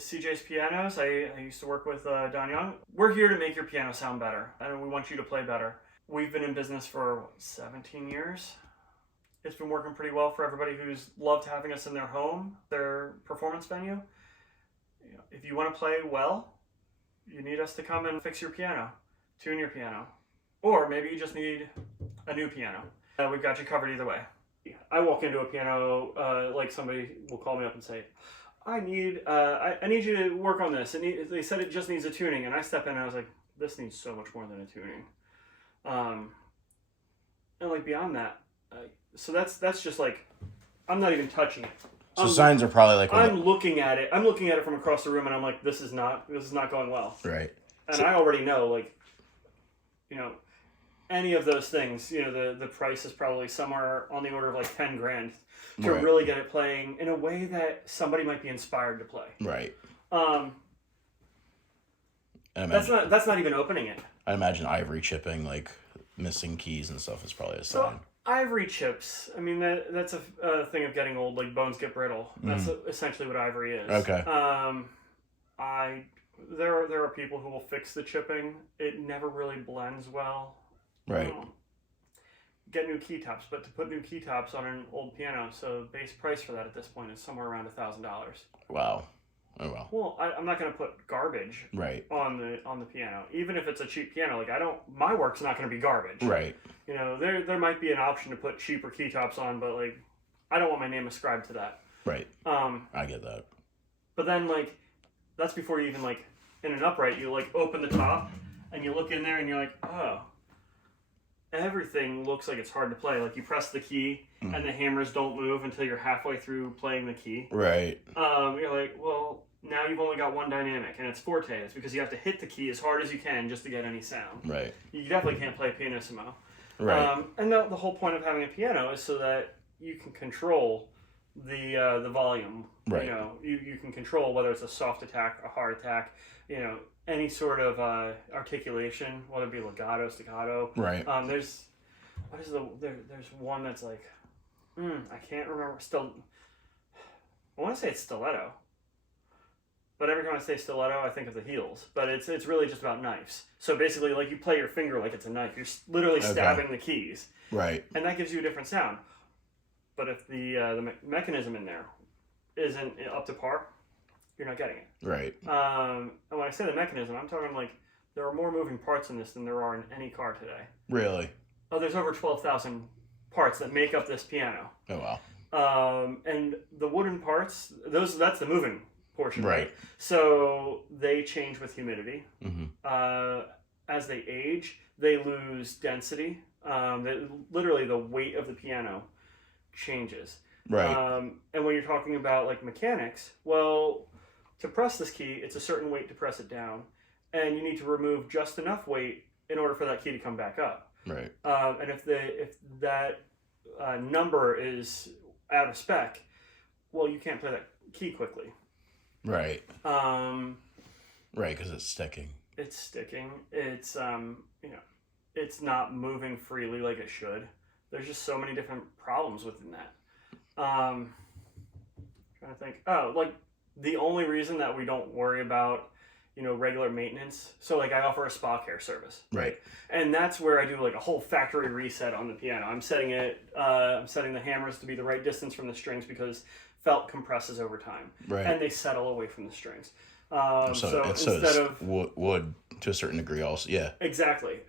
CJ's Pianos. I used to work with Don Young. We're here to make your piano sound better, and we want you to play better. We've been in business for 17 years. It's been working pretty well for everybody who's loved having us in their home, their performance venue. If you want to play well, you need us to come and fix your piano, tune your piano, or maybe you just need a new piano. We've got you covered either way. I walk into a piano, like somebody will call me up and say, I need you to work on this. They said it just needs a tuning, and I step in and I was like, this needs so much more than a tuning. And like beyond that, so that's just like, I'm not even touching it. So signs are probably like... I'm looking at it. I'm looking at it from across the room, and I'm like, this is not going well. Right. And I already know, like, any of those things, the price is probably somewhere on the order of like 10 grand to really get it playing in a way that somebody might be inspired to play. Right. That's not even opening it. I imagine ivory chipping, like missing keys and stuff, is probably a sign. So ivory chips, I mean, that's a thing of getting old, like bones get brittle. That's essentially what ivory is. Okay. There are people who will fix the chipping. It never really blends well. Right. Get new key tops, but to put new key tops on an old piano, so base price for that at this point is somewhere around $1,000. Wow. Oh well. Well, I'm not going to put garbage on the piano, even if it's a cheap piano. Like my work's not going to be garbage. Right. There might be an option to put cheaper key tops on, but like I don't want my name ascribed to that. Right. I get that. But then like that's before you even like in an upright, you like open the top and you look in there and you're like, oh. Everything looks like it's hard to play. Like you press the key and the hammers don't move until you're halfway through playing the key. Right. You're like, well, now you've only got one dynamic, and it's forte. It's because you have to hit the key as hard as you can just to get any sound. Right. You definitely can't play pianissimo. Right. And the whole point of having a piano is so that you can control the volume. Right. You can control whether it's a soft attack, a hard attack. Any sort of articulation, whether it be legato, staccato. Right. There's one that's like, I can't remember. I want to say it's stiletto. But every time I say stiletto, I think of the heels. But it's really just about knives. So basically, like you play your finger like it's a knife. You're literally stabbing the keys. Right. And that gives you a different sound. But if the mechanism in there isn't up to par, you're not getting it. Right. And when I say the mechanism, I'm talking like there are more moving parts in this than there are in any car today. Really? Oh, there's over 12,000 parts that make up this piano. Oh, wow. And the wooden parts, that's the moving portion. Right. So they change with humidity. Mm-hmm. As they age, they lose density. Literally the weight of the piano changes. Right. And when you're talking about like mechanics, well, to press this key, it's a certain weight to press it down, and you need to remove just enough weight in order for that key to come back up. Right. And if that number is out of spec, well, you can't play that key quickly. Right. Right, because it's sticking. It's sticking. It's it's not moving freely like it should. There's just so many different problems within that. Trying to think. Oh, like the only reason that we don't worry about, regular maintenance. So like I offer a spa care service. Right. And that's where I do like a whole factory reset on the piano. I'm setting the hammers to be the right distance from the strings because felt compresses over time. Right. And they settle away from the strings. So instead of wood to a certain degree also. Yeah. Exactly.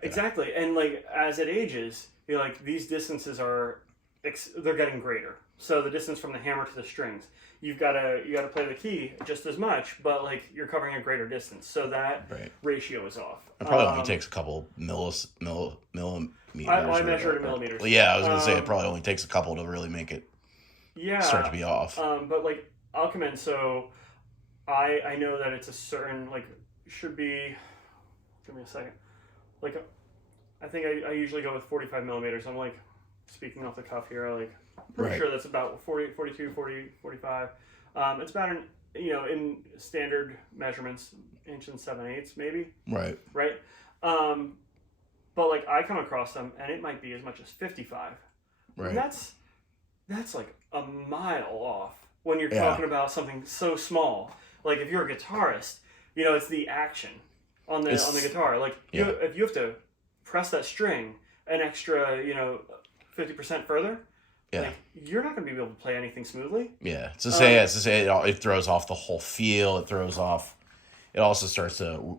And like as it ages, like these distances they're getting greater. So the distance from the hammer to the strings, you gotta play the key just as much, but like you're covering a greater distance. So that ratio is off. It probably only takes a couple millimeters. I measure it in millimeters. Well, yeah, I was gonna say it probably only takes a couple to really make it start to be off. But like I'll come in, so I know that it's a certain should be. Give me a second. Like I think I usually go with 45 millimeters. I'm like speaking off the cuff here, pretty sure that's about 40, 42, 40, 45. It's about in standard measurements, 1 7/8 inches maybe. Right. But like I come across them and it might be as much as 55. Right. And that's like a mile off when you're talking about something so small. Like if you're a guitarist, you know, it's the action on the guitar. Like if you have to press that string an extra, you know, 50% further, like you're not going to be able to play anything smoothly. Yeah, it's to say it throws off the whole feel. It throws off. It also starts to.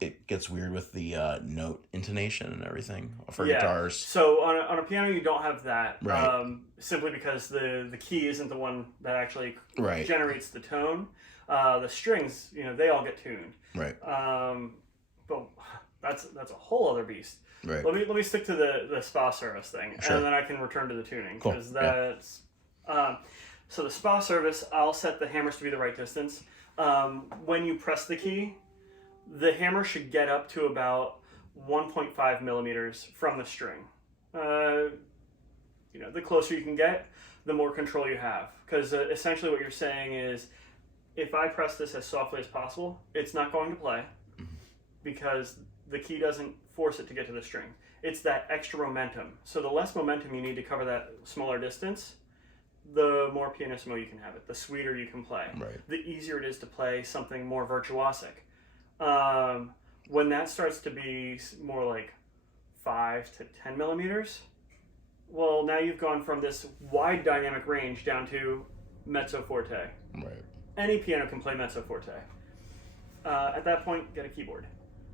It gets weird with the note intonation and everything for guitars. So on a piano, you don't have that, right? Simply because the key isn't the one that actually generates the tone. The strings, you know, they all get tuned. Right. But that's a whole other beast. Right. Let me stick to the spa service thing, and then I can return to the tuning because that's. So the spa service, I'll set the hammers to be the right distance. When you press the key, the hammer should get up to about 1.5 millimeters from the string. You know, the closer you can get, the more control you have. Because essentially what you're saying is, if I press this as softly as possible, it's not going to play because the key doesn't force it to get to the string. It's that extra momentum. So the less momentum you need to cover that smaller distance, the more pianissimo you can have it, the sweeter you can play. Right. The easier it is to play something more virtuosic. When that starts to be more like 5 to 10 millimeters, well, now you've gone from this wide dynamic range down to mezzo forte. Right. Any piano can play mezzo forte. At that point, get a keyboard.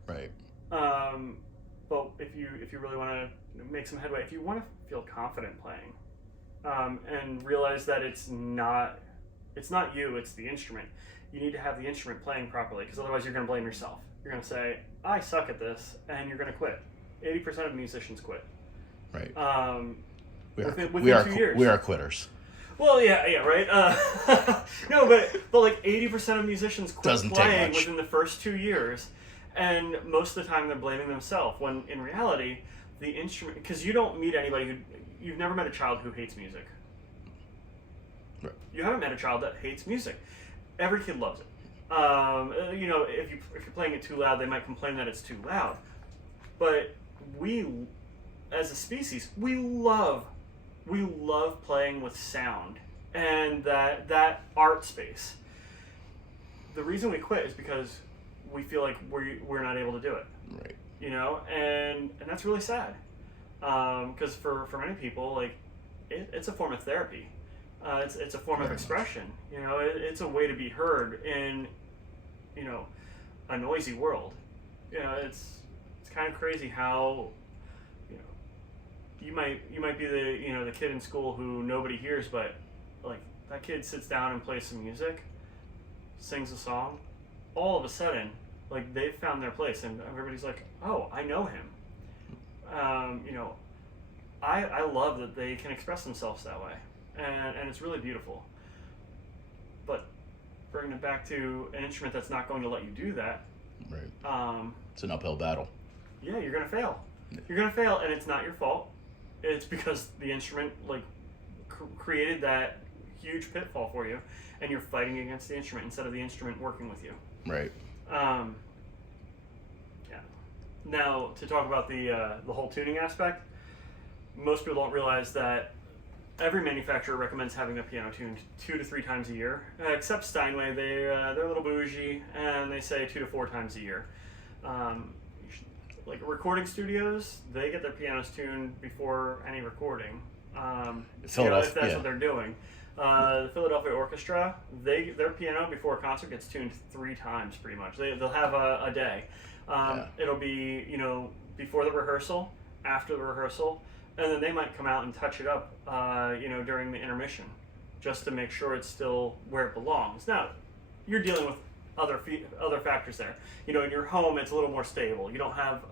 Right. But if you really want to make some headway, if you want to feel confident playing, and realize that it's not you, it's the instrument. You need to have the instrument playing properly, because otherwise you're going to blame yourself. You're going to say, I suck at this, and you're going to quit. 80% of musicians quit. Right. Within 2 years. We are quitters. Well, yeah, right. No, but like 80% of musicians quit playing within the first 2 years, and most of the time they're blaming themselves, when in reality, the instrument, because you don't meet anybody you've never met a child who hates music. Right. You haven't met a child that hates music. Every kid loves it. You know, if you're playing it too loud, they might complain that it's too loud. But we, as a species, we love playing with sound and that art space. The reason we quit is because we feel like we're not able to do it. Right. You know, and that's really sad. Because for many people, like it's a form of therapy. It's a form of expression. You know, it's a way to be heard in, you know, a noisy world. You know, it's kind of crazy how, you know, you might be the kid in school who nobody hears, but like that kid sits down and plays some music, sings a song, all of a sudden, like they've found their place, and everybody's like, oh, I know him. You know, I love that they can express themselves that way. And it's really beautiful. But bringing it back to an instrument that's not going to let you do that. Right. It's an uphill battle. Yeah, you're going to fail. You're going to fail, and it's not your fault. It's because the instrument created that huge pitfall for you, and you're fighting against the instrument instead of the instrument working with you. Right. Yeah. Now, to talk about the whole tuning aspect, most people don't realize that every manufacturer recommends having a piano tuned 2 to 3 times a year, except Steinway. They're a little bougie, and they say 2 to 4 times a year. Like recording studios, they get their pianos tuned before any recording. If that's what they're doing. The Philadelphia Orchestra, their piano before a concert gets tuned 3 times pretty much. They'll have a day. It'll be, you know, before the rehearsal, after the rehearsal, and then they might come out and touch it up, you know, during the intermission, just to make sure it's still where it belongs. Now, you're dealing with other factors there. You know, in your home, it's a little more stable. You don't have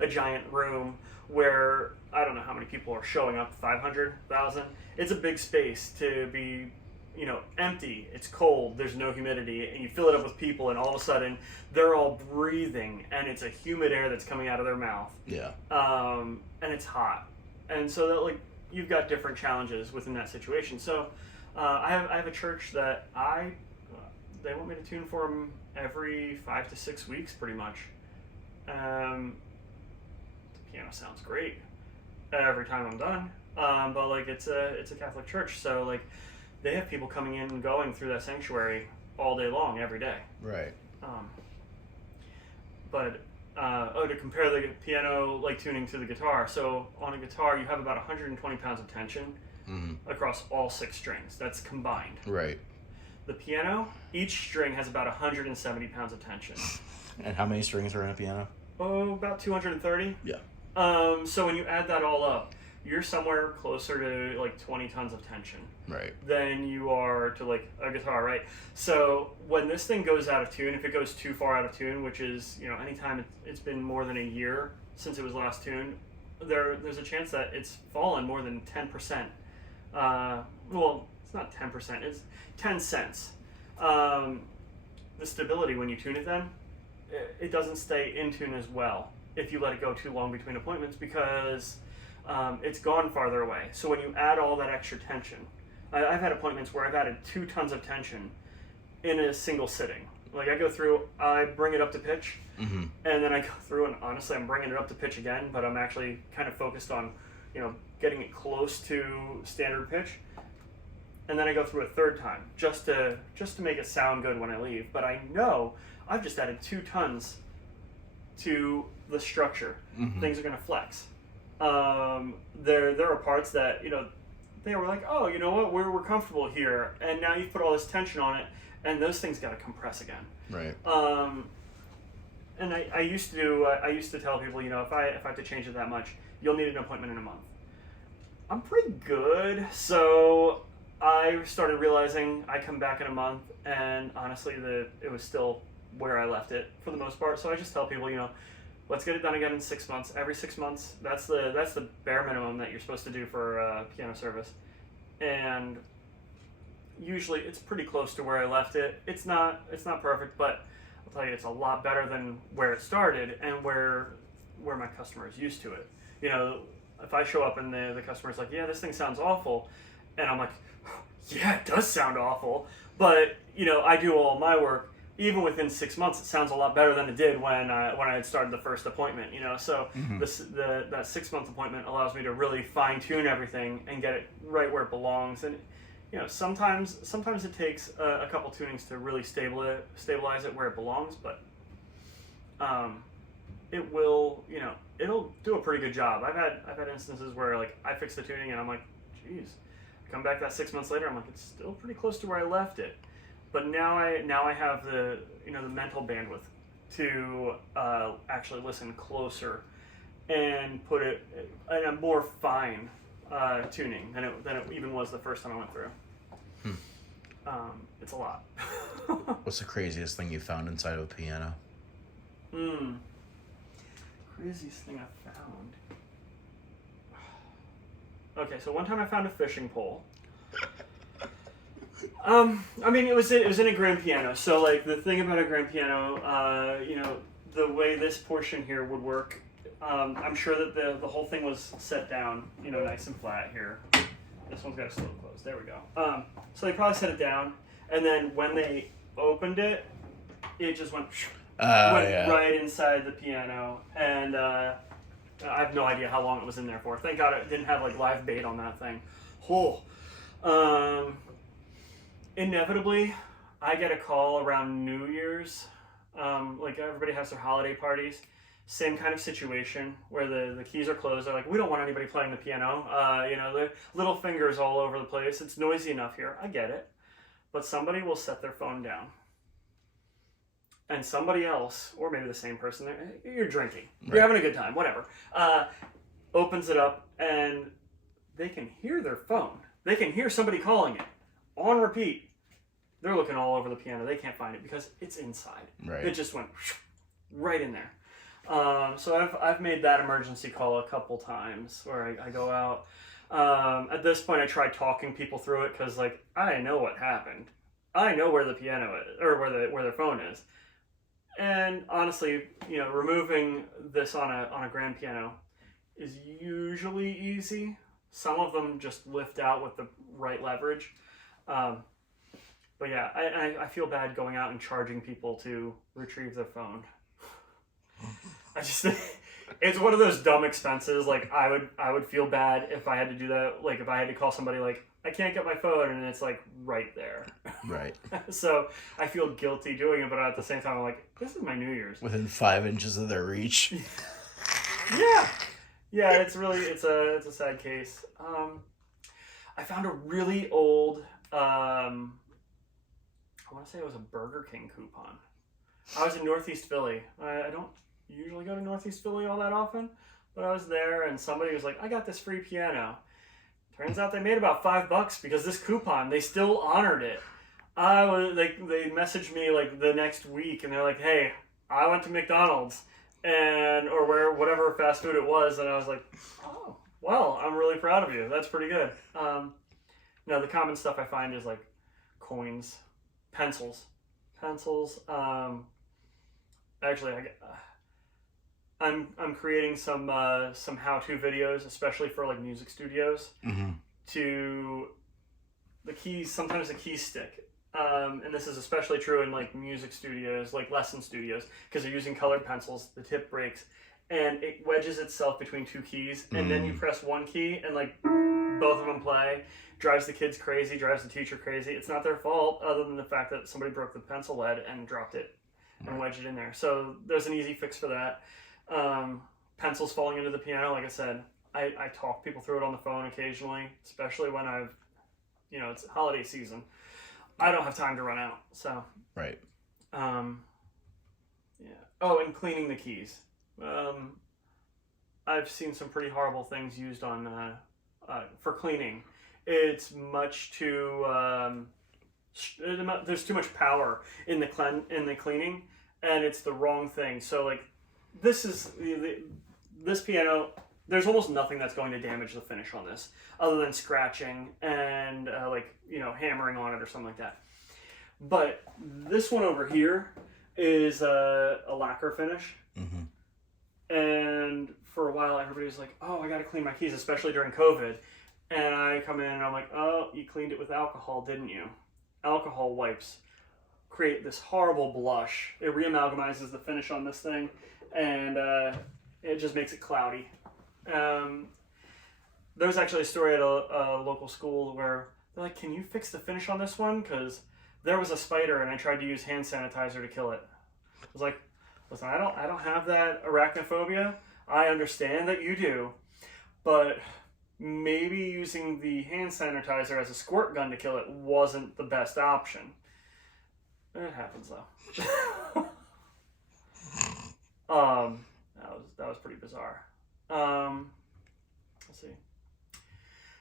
a giant room where, I don't know how many people are showing up, 500,000. It's a big space to be, you know, empty. It's cold, there's no humidity, and you fill it up with people, and all of a sudden, they're all breathing, and it's a humid air that's coming out of their mouth. Yeah. And it's hot. And so that, like, you've got different challenges within that situation. So I have a church that they want me to tune for them every 5 to 6 weeks, pretty much. The piano sounds great every time I'm done. But like it's a Catholic church, so like they have people coming in and going through that sanctuary all day long, every day. Right. But to compare the piano like tuning to the guitar. So on a guitar, you have about 120 pounds of tension across all 6 strings. That's combined. Right. The piano, each string has about 170 pounds of tension. And how many strings are in a piano? Oh, about 230. Yeah. So when you add that all up, you're somewhere closer to like 20 tons of tension. Right. Than you are to like a guitar, right? So when this thing goes out of tune, if it goes too far out of tune, which is, anytime it's been more than a year since it was last tuned, there's a chance that it's fallen more than 10%. Well, it's not 10%, it's 10 cents. The stability when you tune it then, it doesn't stay in tune as well if you let it go too long between appointments because it's gone farther away. So when you add all that extra tension, I've had appointments where I've added 2 tons of tension in a single sitting. Like I go through, I bring it up to pitch, and then I go through and honestly I'm bringing it up to pitch again, but I'm actually kind of focused on, getting it close to standard pitch. And then I go through a third time just to make it sound good when I leave. But I know I've just added 2 tons to the structure. Things are going to flex. There are parts that, they were like, oh, you know what, we're comfortable here, and now you've put all this tension on it, and those things got to compress again. Right. And I used to tell people, if I have to change it that much, you'll need an appointment in a month. I'm pretty good, so I started realizing I come back in a month, and honestly, it was still where I left it for the most part. So I just tell people, let's get it done again in 6 months. Every 6 months, that's the bare minimum that you're supposed to do for piano service. And usually it's pretty close to where I left it. It's not perfect, but I'll tell you, it's a lot better than where it started and where my customer is used to it. If I show up and the customer's like, yeah, this thing sounds awful, and I'm like, yeah, it does sound awful, but I do all my work. Even within 6 months, it sounds a lot better than it did when I had started the first appointment. So that 6 month appointment allows me to really fine tune everything and get it right where it belongs. And sometimes it takes a couple tunings to really stabilize it where it belongs, but it will it'll do a pretty good job. I've had instances where like I fix the tuning and I'm like, geez, come back that 6 months later, I'm like, it's still pretty close to where I left it. But now I have the the mental bandwidth to actually listen closer and put it in a more fine tuning than it even was the first time I went through. It's a lot. What's the craziest thing you found inside of a piano? Craziest thing I found. Okay, so one time I found a fishing pole. It was in a grand piano. So like the thing about a grand piano, the way this portion here would work, I'm sure that the whole thing was set down, nice and flat here. This one's got a slope close. There we go. So they probably set it down, and then when they opened it, it just went right inside the piano, and I have no idea how long it was in there for. Thank God it didn't have like live bait on that thing. Inevitably, I get a call around New Year's. Like everybody has their holiday parties. Same kind of situation where the keys are closed. They're like, we don't want anybody playing the piano. The little fingers all over the place. It's noisy enough here. I get it. But somebody will set their phone down. And somebody else, or maybe the same person, you're drinking. Right. You're having a good time, whatever. Opens it up and they can hear their phone. They can hear somebody calling it on repeat. They're looking all over the piano. They can't find it because it's inside. Right. It just went right in there. So I've made that emergency call a couple times where I go out. At this point, I try talking people through it because like I know what happened. I know where the piano is or where their phone is. And honestly, removing this on a grand piano is usually easy. Some of them just lift out with the right leverage. But yeah, I feel bad going out and charging people to retrieve their phone. I just think it's one of those dumb expenses. Like I would feel bad if I had to do that. Like if I had to call somebody like I can't get my phone, and it's like right there. Right. So I feel guilty doing it, but at the same time, I'm like, this is my New Year's. Within 5 inches of their reach. Yeah. Yeah, it's a sad case. I found a really old, I want to say it was a Burger King coupon. I was in Northeast Philly. I don't usually go to Northeast Philly all that often, but I was there and somebody was like, I got this free piano. Turns out they made about $5 because this coupon, they still honored it. They messaged me like the next week and they're like, hey, I went to McDonald's or whatever fast food it was, and I was like, oh, well, I'm really proud of you. That's pretty good. The common stuff I find is like coins, pencils. Actually, I'm creating some how-to videos, especially for like music studios. Mm-hmm. To the keys, sometimes the keys stick. And this is especially true in like music studios, like lesson studios, because they're using colored pencils. The tip breaks, and it wedges itself between two keys, and then you press one key, and like both of them play. Drives the kids crazy, drives the teacher crazy. It's not their fault, other than the fact that somebody broke the pencil lead and dropped it and wedged it in there. So there's an easy fix for that. Pencils falling into the piano, like I said, I talk people through it on the phone occasionally, especially when it's holiday season. I don't have time to run out, so. Right. Yeah. Oh, and cleaning the keys. I've seen some pretty horrible things used on for cleaning. It's much too. There's too much power in the cleaning, and it's the wrong thing. So like, this piano. There's almost nothing that's going to damage the finish on this, other than scratching and hammering on it or something like that. But this one over here is a lacquer finish. Mm-hmm. And for a while, everybody was like, "Oh, I got to clean my keys," especially during COVID. And I come in and I'm like, "Oh, you cleaned it with alcohol, didn't you?" Alcohol wipes create this horrible blush. It reamalgamizes the finish on this thing, and it just makes it cloudy. There was actually a story at a local school where they're like, "Can you fix the finish on this one? Because there was a spider and I tried to use hand sanitizer to kill it." I was like, "Listen, I don't have that arachnophobia. I understand that you do, but maybe using the hand sanitizer as a squirt gun to kill it wasn't the best option." It happens though. That was pretty bizarre. Let's see.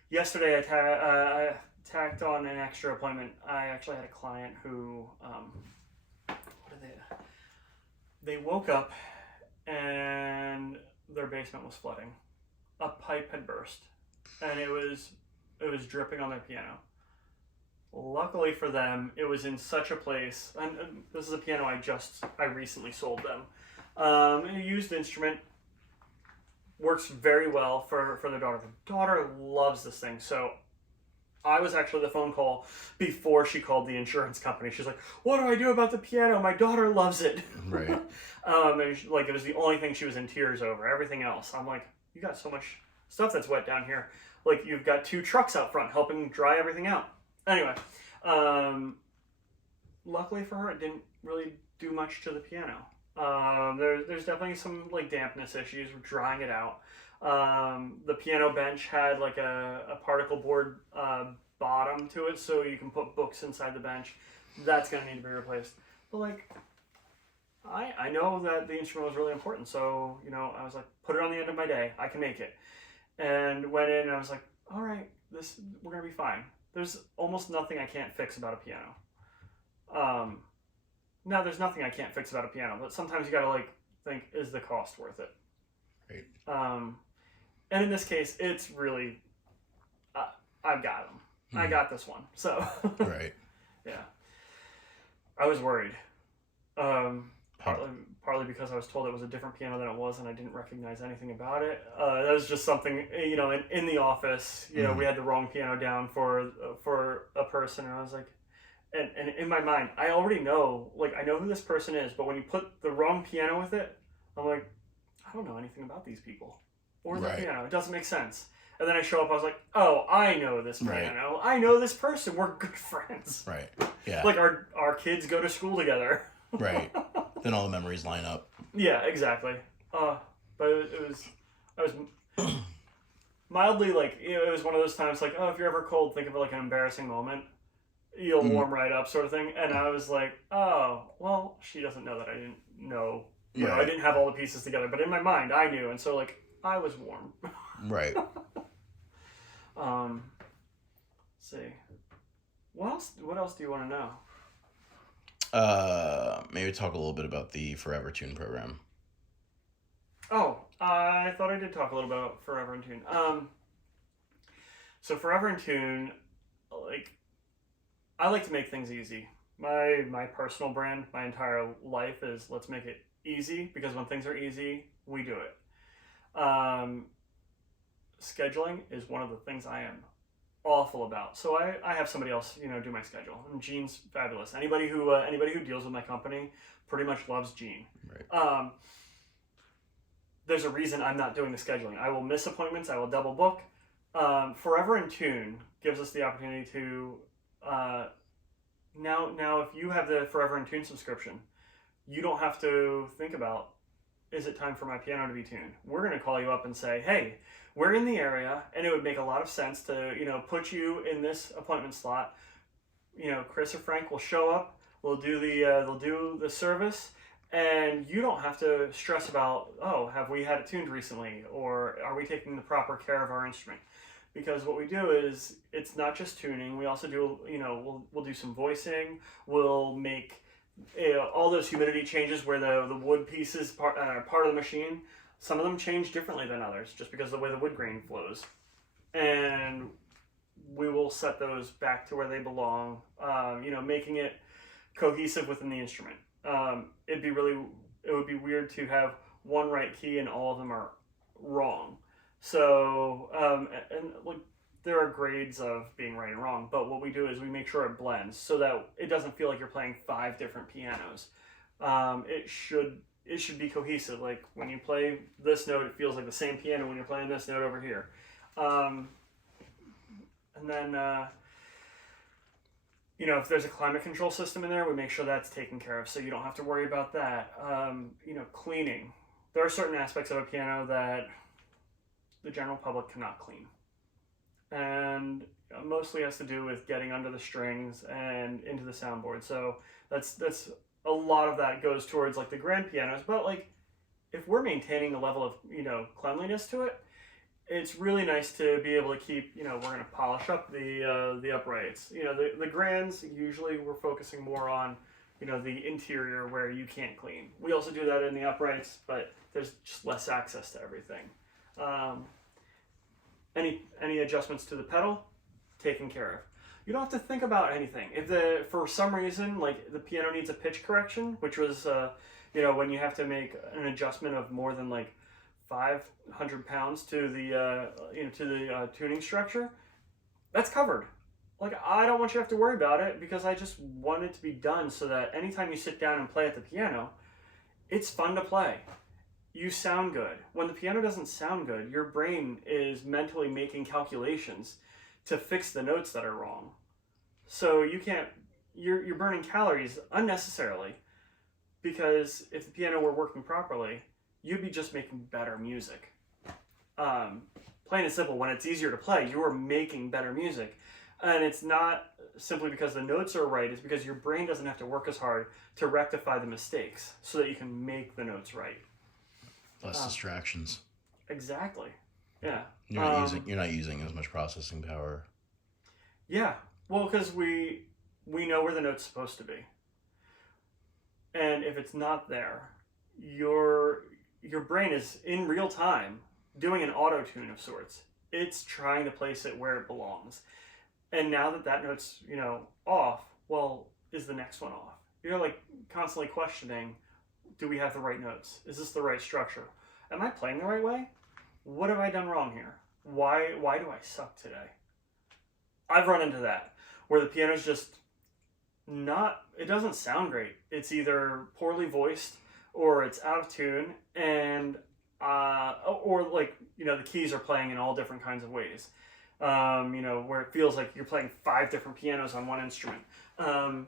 Yesterday I tacked on an extra appointment. I actually had a client who they woke up and their basement was flooding. A pipe had burst and it was dripping on their piano. Luckily for them, it was in such a place, and this is a piano I recently sold them. A used instrument, works very well for their daughter. The daughter loves this thing, so I was actually the phone call before she called the insurance company. She's like, "What do I do about the piano? My daughter loves it." Right. And it was the only thing she was in tears over. Everything else, I'm like, "You got so much stuff that's wet down here. Like, you've got 2 trucks out front helping dry everything out." Anyway, luckily for her, it didn't really do much to the piano. There's definitely some like dampness issues with drying it out. The piano bench had like a particle board bottom to it, so you can put books inside the bench. That's gonna need to be replaced. But like, I know that the instrument was really important, so I was like, put it on the end of my day. I can make it, and went in and I was like, all right, we're gonna be fine. There's almost nothing I can't fix about a piano. Now, there's nothing I can't fix about a piano, but sometimes you gotta like think, is the cost worth it? Right. And in this case, it's really, I've got them. I got this one. So. Right. Yeah. I was worried. Partly because I was told it was a different piano than it was, and I didn't recognize anything about it. That was just something, in the office, we had the wrong piano down for a person, and I was like, and in my mind, I already know, like, I know who this person is, but when you put the wrong piano with it, I'm like, I don't know anything about these people or the piano. It doesn't make sense. And then I show up, I was like, oh, I know this piano. I know this person. We're good friends. Right. Yeah. Like our kids go to school together. Right. Then all the memories line up. Yeah, exactly. But I was mildly like, it was one of those times like, oh, if you're ever cold, think of it like an embarrassing moment. You'll warm right up, sort of thing. And I was like, oh, well, she doesn't know that I didn't know. You know, I didn't have all the pieces together, but in my mind, I knew, and so like I was warm. Right. Let's see. What else do you want to know? Maybe talk a little bit about the Forever Tune program. Oh, I thought I did talk a little about Forever in Tune. So Forever in Tune, like, I like to make things easy. My personal brand, my entire life is let's make it easy, because when things are easy, we do it. Scheduling is one of the things I am awful about. So I have somebody else, do my schedule. And Gene's fabulous. Anybody who deals with my company pretty much loves Gene. Right. There's a reason I'm not doing the scheduling. I will miss appointments. I will double book. Forever in Tune gives us the opportunity to now if you have the Forever in Tune subscription, you don't have to think about, is it time for my piano to be tuned? We're going to call you up and say, hey, we're in the area, and it would make a lot of sense to, put you in this appointment slot. Chris or Frank will show up. They'll do the service, and you don't have to stress about, oh, have we had it tuned recently, or are we taking the proper care of our instrument? Because what we do is, it's not just tuning. We also do, we'll do some voicing. We'll make all those humidity changes where the wood pieces part of the machine. Some of them change differently than others, just because of the way the wood grain flows. And we will set those back to where they belong, making it cohesive within the instrument. It would be weird to have one right key and all of them are wrong. So, and like, there are grades of being right and wrong, but what we do is we make sure it blends so that it doesn't feel like you're playing 5 different pianos. It should be cohesive. Like when you play this note, it feels like the same piano when you're playing this note over here. And then, if there's a climate control system in there, we make sure that's taken care of so you don't have to worry about that. Cleaning. There are certain aspects of a piano that the general public cannot clean. And mostly has to do with getting under the strings and into the soundboard. So that's a lot of that goes towards like the grand pianos. But like if we're maintaining the level of cleanliness to it, it's really nice to be able to keep, we're going to polish up the uprights. The grands, usually we're focusing more on the interior where you can't clean. We also do that in the uprights, but there's just less access to everything. Any adjustments to the pedal, taken care of. You don't have to think about anything. If for some reason, like the piano needs a pitch correction, which was, when you have to make an adjustment of more than like 500 pounds to the tuning structure, that's covered. Like, I don't want you to have to worry about it because I just want it to be done so that anytime you sit down and play at the piano, it's fun to play. You sound good. When the piano doesn't sound good, your brain is mentally making calculations to fix the notes that are wrong. So you're burning calories unnecessarily, because if the piano were working properly, you'd be just making better music. Plain and simple, when it's easier to play, you're making better music. And it's not simply because the notes are right, it's because your brain doesn't have to work as hard to rectify the mistakes so that you can make the notes right. Less distractions. Exactly. Yeah. You're not using as much processing power. Yeah. Well, because we know where the note's supposed to be. And if it's not there, your brain is in real time doing an auto tune of sorts. It's trying to place it where it belongs. And now that note's, off, well, is the next one off? You're like constantly questioning, do we have the right notes? Is this the right structure? Am I playing the right way? What have I done wrong here? Why do I suck today? I've run into that, where the piano's just it doesn't sound great. It's either poorly voiced or it's out of tune, and or like, you know, the keys are playing in all different kinds of ways. You know, where it feels like you're playing 5 different pianos on one instrument. And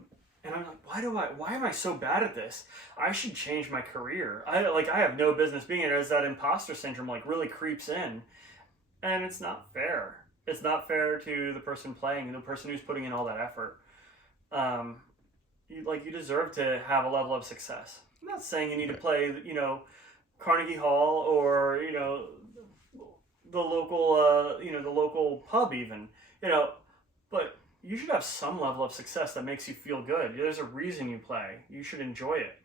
I'm like, why am I so bad at this? I should change my career. I have no business being here, as that imposter syndrome like really creeps in. And it's not fair. It's not fair to the person playing and the person who's putting in all that effort. You deserve to have a level of success. I'm not saying you need to play, you know, Carnegie Hall or, you know, the local pub even, you know, but you should have some level of success that makes you feel good. There's a reason you play. You should enjoy it.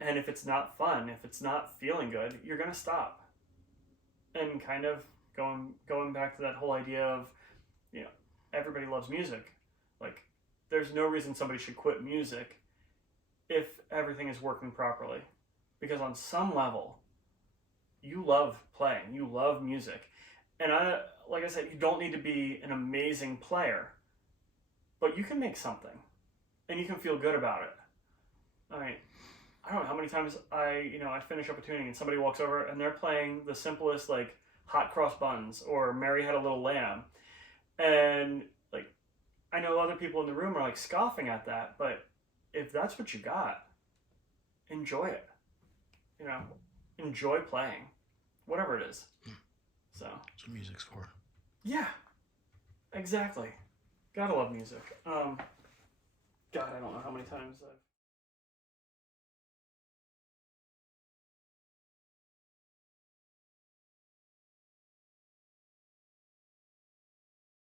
And if it's not fun, if it's not feeling good, you're gonna stop. And kind of going back to that whole idea of, you know, everybody loves music. Like, there's no reason somebody should quit music if everything is working properly. Because on some level, you love playing, you love music. And like I said, you don't need to be an amazing player, but you can make something and you can feel good about it. I don't know how many times I'd finish up a tuning and somebody walks over and they're playing the simplest, like, Hot Cross Buns or Mary Had a Little Lamb. And, like, I know other people in the room are, like, scoffing at that, but if that's what you got, enjoy it. You know, enjoy playing, whatever it is. So. That's what music's for. Yeah, exactly. Gotta love music. God, I don't know how many times I've